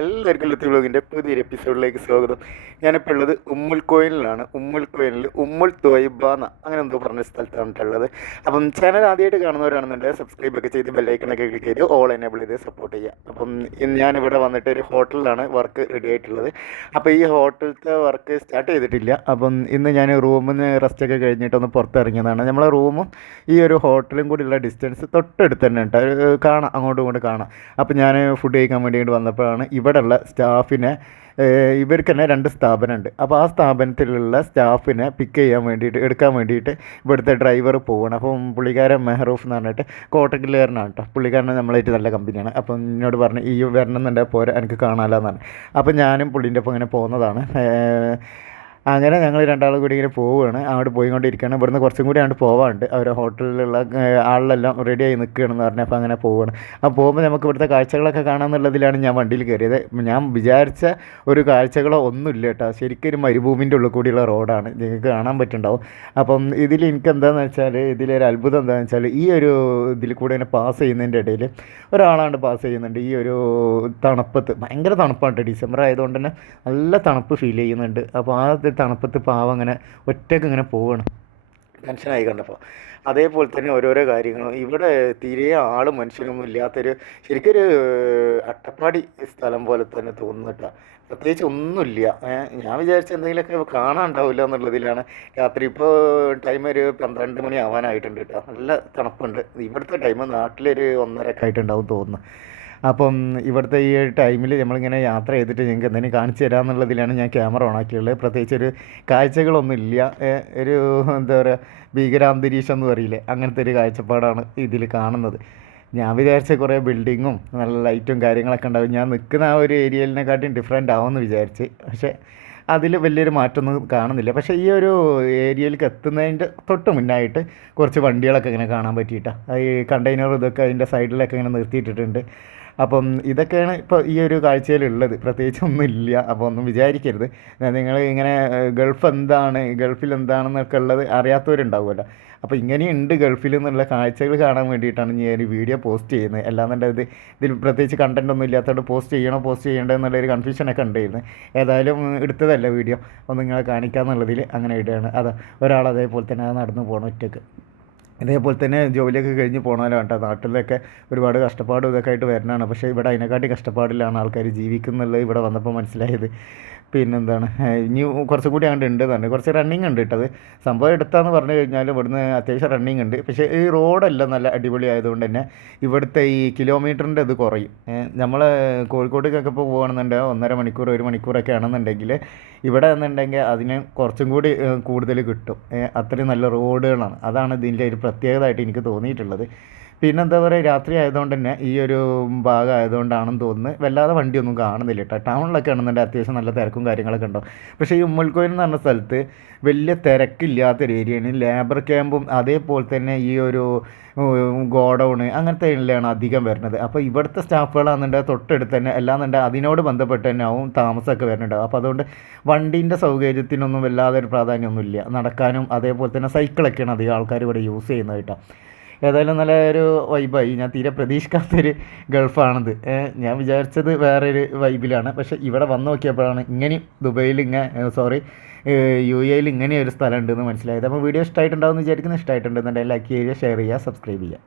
എല്ലാവർക്കും ലത്തി വ്ളോഗിന്റെ പുതിയൊരു എപ്പിസോഡിലേക്ക് സ്വാഗതം. ഞാനിപ്പോൾ ഉള്ളത് ഉമ്മുൽ കോയിനിലാണ് ഉമ്മുൽ കോയിനിൽ ഉമ്മുൽ തോയിബാന്ന അങ്ങനെ എന്തോ പറഞ്ഞ സ്ഥലത്താണ് ഉള്ളത്. അപ്പം ചാനൽ ആദ്യമായിട്ട് കാണുന്നവരാണെന്നുണ്ടെങ്കിൽ സബ്സ്ക്രൈബ് ഒക്കെ ചെയ്ത് ബെല്ലൈക്കണൊക്കെ ക്ലിക്ക് ചെയ്ത് ഓൾ എനേബിൾ ചെയ്ത് സപ്പോർട്ട് ചെയ്യുക. അപ്പം ഞാനിവിടെ വന്നിട്ട് ഒരു ഹോട്ടലിലാണ് വർക്ക് റെഡി ആയിട്ടുള്ളത്. അപ്പോൾ ഈ ഹോട്ടലത്തെ വർക്ക് സ്റ്റാർട്ട് ചെയ്തിട്ടില്ല. അപ്പം ഇന്ന് ഞാൻ റൂമിൽ നിന്ന് റെസ്റ്റൊക്കെ കഴിഞ്ഞിട്ടൊന്ന് പുറത്തിറങ്ങിയതാണ്. നമ്മളെ റൂമും ഈ ഒരു ഹോട്ടലും കൂടിയുള്ള ഡിസ്റ്റൻസ് തൊട്ടടുത്ത് തന്നെ ഉണ്ട്. കാണാം അങ്ങോട്ടും ഇങ്ങോട്ടും കാണാം. അപ്പോൾ ഞാൻ ഫുഡ് കഴിക്കാൻ വേണ്ടിയിട്ട് വന്നപ്പോഴാണ് ഇവിടെയുള്ള സ്റ്റാഫിനെ ഏഹ് ഇവർക്ക് തന്നെ രണ്ട് സ്ഥാപനമുണ്ട്. അപ്പോൾ ആ സ്ഥാപനത്തിലുള്ള സ്റ്റാഫിനെ പിക്ക് ചെയ്യാൻ വേണ്ടിയിട്ട് എടുക്കാൻ വേണ്ടിയിട്ട് ഇവിടുത്തെ ഡ്രൈവർ പോവുകയാണ് അപ്പം പുള്ളിക്കാരൻ മെഹറൂഫ് എന്ന് പറഞ്ഞിട്ട് കോട്ടക്കിലുകാരനാണ് കേട്ടോ. പുള്ളിക്കാരനെ നമ്മളായിട്ട് നല്ല കമ്പനിയാണ് അപ്പം എന്നോട് പറഞ്ഞു ഈ വരണം എന്നുണ്ടെങ്കിൽ പോരാ എനിക്ക് കാണാമല്ലോ എന്നാണ് അപ്പം ഞാനും പുള്ളിന്റെ ഒപ്പം ഇങ്ങനെ പോകുന്നതാണ്. അങ്ങനെ ഞങ്ങൾ രണ്ടാളും കൂടി ഇങ്ങനെ പോവുകയാണ് അങ്ങോട്ട് പോയിക്കൊണ്ടിരിക്കുകയാണ്. ഇവിടുന്ന് കുറച്ചും കൂടി അങ്ങോട്ട് പോകാനുണ്ട് അവർ ഹോട്ടലിലുള്ള ആളിലെല്ലാം ആളിലെല്ലാം റെഡിയായി നിൽക്കുകയാണെന്ന് പറഞ്ഞാൽ അപ്പോൾ അങ്ങനെ പോവുകയാണ് അപ്പോൾ പോകുമ്പോൾ നമുക്ക് ഇവിടുത്തെ കാഴ്ചകളൊക്കെ കാണാമെന്നുള്ളതിലാണ് ഞാൻ വണ്ടിയിൽ കയറിയത്. ഞാൻ വിചാരിച്ച ഒരു കാഴ്ചകളോ ഒന്നുമില്ല കേട്ടോ. ശരിക്കും ഒരു മരുഭൂമിന്റെ ഉള്ളിൽ കൂടിയുള്ള റോഡാണ്. നിങ്ങൾക്ക് കാണാൻ പറ്റുന്നുണ്ടാവും. അപ്പം ഇതിൽ എനിക്ക് എന്താണെന്ന് വെച്ചാൽ ഇതിലൊരു അത്ഭുതം എന്താണെന്ന് വെച്ചാൽ ഈ ഒരു ഇതിൽ കൂടെ ഇങ്ങനെ പാസ് ചെയ്യുന്നതിന്റെ ഇടയിൽ ഒരാളാണ്ട് പാസ് ചെയ്യുന്നുണ്ട്. ഈ ഒരു തണുപ്പത്ത് ഭയങ്കര തണുപ്പാണ് ഡിസംബർ ആയതുകൊണ്ട് തന്നെ നല്ല തണുപ്പ് ഫീൽ ചെയ്യുന്നുണ്ട്. അപ്പോൾ ആ ഒരു തണുപ്പത്ത് പാവം അങ്ങനെ ഒറ്റയ്ക്ക് ഇങ്ങനെ പോവുകയാണ് ടെൻഷനായി കണ്ടപ്പോൾ അതേപോലെ തന്നെ ഓരോരോ കാര്യങ്ങളും. ഇവിടെ തീരെ ആളും മനുഷ്യനൊന്നും ഇല്ലാത്തൊരു ശരിക്കൊരു അട്ടപ്പാടി സ്ഥലം പോലെ തന്നെ തോന്നുന്നുട്ടോ. പ്രത്യേകിച്ച് ഒന്നുമില്ല. ഞാൻ വിചാരിച്ച എന്തെങ്കിലുമൊക്കെ കാണാനുണ്ടാവില്ല എന്നുള്ളതിലാണ് രാത്രി. ഇപ്പോൾ ടൈം ഒരു പന്ത്രണ്ട് മണി ആവാനായിട്ടുണ്ട് കേട്ടോ നല്ല തണുപ്പുണ്ട്. ഇവിടുത്തെ ടൈം നാട്ടിലൊരു ഒന്നരക്കായിട്ടുണ്ടാവും തോന്നുന്നു. അപ്പം ഇവിടുത്തെ ഈ ടൈമിൽ നമ്മളിങ്ങനെ യാത്ര ചെയ്തിട്ട് ഞങ്ങൾക്ക് എന്തെങ്കിലും കാണിച്ചു തരാമെന്നുള്ളതിലാണ് ഞാൻ ക്യാമറ ഓണാക്കിയുള്ളത് പ്രത്യേകിച്ച് ഒരു കാഴ്ചകളൊന്നും ഇല്ല. ഒരു എന്താ പറയുക ഭീകരാന്തരീക്ഷം എന്ന് പറയില്ലേ അങ്ങനത്തെ ഒരു കാഴ്ചപ്പാടാണ് ഇതിൽ കാണുന്നത്. ഞാൻ വിചാരിച്ച കുറേ ബിൽഡിങ്ങും നല്ല ലൈറ്റും കാര്യങ്ങളൊക്കെ ഉണ്ടാവും. ഞാൻ നിൽക്കുന്ന ആ ഒരു ഏരിയലിനെക്കാട്ടിയും ഡിഫറെന്റ് ആവുമെന്ന് വിചാരിച്ച്. പക്ഷേ അതിൽ വലിയൊരു മാറ്റമൊന്നും കാണുന്നില്ല. പക്ഷേ ഈ ഒരു ഏരിയയിലേക്ക് എത്തുന്നതിന്റെ തൊട്ട് മുന്നായിട്ട് കുറച്ച് വണ്ടികളൊക്കെ ഇങ്ങനെ കാണാൻ പറ്റിയിട്ടാണ് ഈ കണ്ടെയ്നർ ഇതൊക്കെ അതിന്റെ സൈഡിലൊക്കെ ഇങ്ങനെ നിർത്തിയിട്ടിട്ടുണ്ട്. അപ്പം ഇതൊക്കെയാണ് ഇപ്പോൾ ഈ ഒരു കാഴ്ചയിലുള്ളത്. പ്രത്യേകിച്ച് ഒന്നും ഇല്ല. അപ്പോൾ ഒന്നും വിചാരിക്കരുത്. നിങ്ങൾ ഇങ്ങനെ ഗൾഫ് എന്താണ് ഗൾഫിൽ എന്താണെന്നൊക്കെ ഉള്ളത് അറിയാത്തവരുണ്ടാവുമല്ലോ. അപ്പോൾ ഇങ്ങനെയുണ്ട് ഗൾഫിൽ നിന്നുള്ള കാഴ്ചകൾ കാണാൻ വേണ്ടിയിട്ടാണ് ഞാൻ ഈ വീഡിയോ പോസ്റ്റ് ചെയ്യുന്നത്. അല്ലാന്നുണ്ടെങ്കിൽ ഇത് ഇതിൽ പ്രത്യേകിച്ച് കണ്ടന്റ് ഒന്നും ഇല്ലാത്തതുകൊണ്ട് പോസ്റ്റ് ചെയ്യണോ പോസ്റ്റ് ചെയ്യണ്ടോ എന്നുള്ളൊരു കൺഫ്യൂഷനൊക്കെ ഉണ്ടായിരുന്നു. ഏതായാലും എടുത്തതല്ല വീഡിയോ ഒന്ന് നിങ്ങളെ കാണിക്കാമെന്നുള്ളതിൽ അങ്ങനെ ഇടുകയാണ് അതാ ഒരാൾ അതേപോലെ തന്നെ അത് നടന്നു പോകണം ഒറ്റയ്ക്ക് ഇതേപോലെ തന്നെ ജോലിയൊക്കെ കഴിഞ്ഞ് പോകണമല്ലോ കേട്ടോ. നാട്ടിലൊക്കെ ഒരുപാട് കഷ്ടപ്പാടും ഇതൊക്കെ ആയിട്ട് വരണതാണ് പക്ഷേ ഇവിടെ അതിനെക്കാട്ടി കഷ്ടപ്പാടിലാണ് ആൾക്കാർ ജീവിക്കുന്നുള്ളത് ഇവിടെ വന്നപ്പോൾ മനസ്സിലായത്. പിന്നെന്താണ്? ഇനി കുറച്ചും കൂടി അങ്ങോട്ട് ഉണ്ട് തന്നെ കുറച്ച് റണ്ണിങ് ഉണ്ട് കേട്ടത്. സംഭവം എടുത്താന്ന് പറഞ്ഞു കഴിഞ്ഞാൽ ഇവിടുന്ന് അത്യാവശ്യം റണ്ണിങ് ഉണ്ട്. പക്ഷേ ഈ റോഡെല്ലാം നല്ല അടിപൊളി ആയതുകൊണ്ട് തന്നെ ഇവിടുത്തെ ഈ കിലോമീറ്ററിന്റെ ഇത് കുറയും. നമ്മൾ കോഴിക്കോട്ടേക്കൊക്കെ ഇപ്പോൾ പോകുകയാണെന്നുണ്ടെങ്കിൽ ഒന്നര മണിക്കൂർ ഒരു മണിക്കൂറൊക്കെ ആണെന്നുണ്ടെങ്കിൽ ഇവിടെ എന്നുണ്ടെങ്കിൽ അതിന് കുറച്ചും കൂടി കൂടുതൽ കിട്ടും. അത്രയും നല്ല റോഡുകളാണ്. അതാണ് ഇതിന്റെ ഒരു പ്രത്യേകതയായിട്ട് എനിക്ക് തോന്നിയിട്ടുള്ളത്. പിന്നെന്താ പറയുക രാത്രി ആയതുകൊണ്ട് തന്നെ ഈ ഒരു ഭാഗം ആയതുകൊണ്ടാണെന്ന് തോന്നുന്നു. വല്ലാതെ വണ്ടിയൊന്നും കാണുന്നില്ല കേട്ടോ ടൗണിലൊക്കെ ആണെന്നുണ്ടെങ്കിൽ അത്യാവശ്യം നല്ല തിരക്കും കാര്യങ്ങളൊക്കെ ഉണ്ടാവും പക്ഷേ ഈ ഉമ്മൽക്കോയിൽ എന്ന് പറഞ്ഞ സ്ഥലത്ത് വലിയ തിരക്കില്ലാത്തൊരു ഏരിയയാണ്. ലേബർ ക്യാമ്പും അതേപോലെ തന്നെ ഈ ഒരു ഗോഡൗണ് അങ്ങനത്തെ ഇതിലാണ് അധികം വരുന്നത്. അപ്പോൾ ഇവിടുത്തെ സ്റ്റാഫുകളാണെന്നുണ്ടെങ്കിൽ തൊട്ടടുത്ത് തന്നെ എല്ലാന്നുണ്ടെങ്കിൽ അതിനോട് ബന്ധപ്പെട്ട് തന്നെ ആവും താമസമൊക്കെ വരുന്നുണ്ടാവും അപ്പോൾ അതുകൊണ്ട് വണ്ടീന്റെ സൗകര്യത്തിനൊന്നും വല്ലാതെ ഒരു പ്രാധാന്യമൊന്നുമില്ല. നടക്കാനും അതേപോലെ തന്നെ സൈക്കിളൊക്കെയാണ് അധികം ആൾക്കാർ ഇവിടെ യൂസ് ചെയ്യുന്നത് കേട്ടോ ഏതായാലും നല്ല ഒരു വൈബായി ഞാൻ തീരെ പ്രതീക്ഷിക്കാത്തൊരു ഗൾഫാണത്. ഞാൻ വിചാരിച്ചത് വേറൊരു വൈബിലാണ് പക്ഷേ ഇവിടെ വന്ന് നോക്കിയപ്പോഴാണ് ഇങ്ങനെയും ദുബൈയിൽ ഇങ്ങനെ സോറി യു എയിൽ ഇങ്ങനെ ഒരു സ്ഥലം ഉണ്ടെന്ന് മനസ്സിലായത്. അപ്പോൾ വീഡിയോ ഇഷ്ടമായിട്ടുണ്ടാവും എന്ന് വിചാരിക്കുന്നു. ഇഷ്ടമായിട്ടുണ്ടെന്നുണ്ടെങ്കിൽ ലൈക്ക് ചെയ്യുക ഷെയർ ചെയ്യുക സബ്സ്ക്രൈബ് ചെയ്യുക.